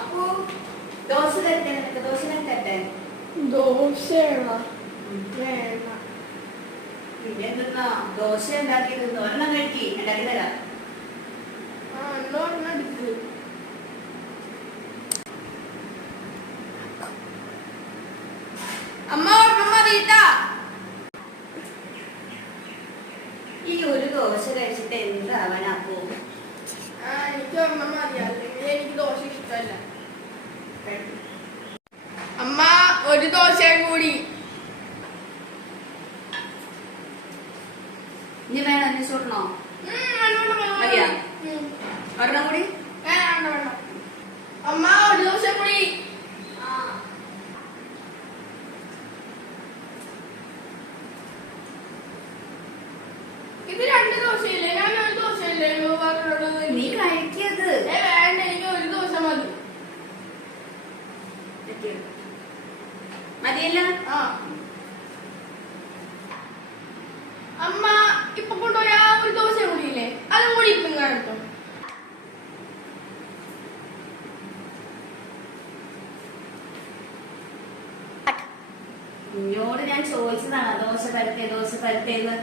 അപ്പോ ദോശ തരട്ടെ, നിനക്ക് ദോശ തരട്ടെ? ദോശ വേണ്ട. പിന്നെ എന്തെന്നാ ദോശ ഉണ്ടാക്കി തിന്നു, ഒരെണ്ണം കഴിക്കി, ഉണ്ടാക്കി തരാം. ഒരെണ്ണം എടുക്ക്. അമ്മ ഒരെണ്ണം മതിട്ടാ. ഈ ഒരു ദോശ കഴിച്ചിട്ട് എന്താവാനാ അപ്പോ? എനിക്ക് ഒരെണ്ണം മതി, അല്ലെങ്കിൽ എനിക്ക് ദോശ ഇഷ്ടമല്ല. അമ്മ ഒരു ദോശ കൂടി. ഇനി വേണം അന്വേഷിച്ചോട്ടണോ? മതിയാ? ഒരെണ്ണം കൂടി? അമ്മ ഒരു ദോശ കൂടി. ഇത് രണ്ട് ദോശയില്ലേ? ഞാൻ ഒരു ദോശയില്ലേ പറഞ്ഞോളൂ. നീ കഴിക്കത് വേണ്ട, എനിക്ക് ഒരു ദോശ മതി. മതിയല്ല? അമ്മ ഇപ്പൊ കൊണ്ടുപോയ ഒരു ദോശ കൂടിയില്ലേ, അതും കൂടി ഇപ്പം കാണട്ടോ. നിന്നോട് ഞാൻ ചോദിച്ചതാണ് ദോശ പരത്തേ ദോശ പരത്തേന്ന്.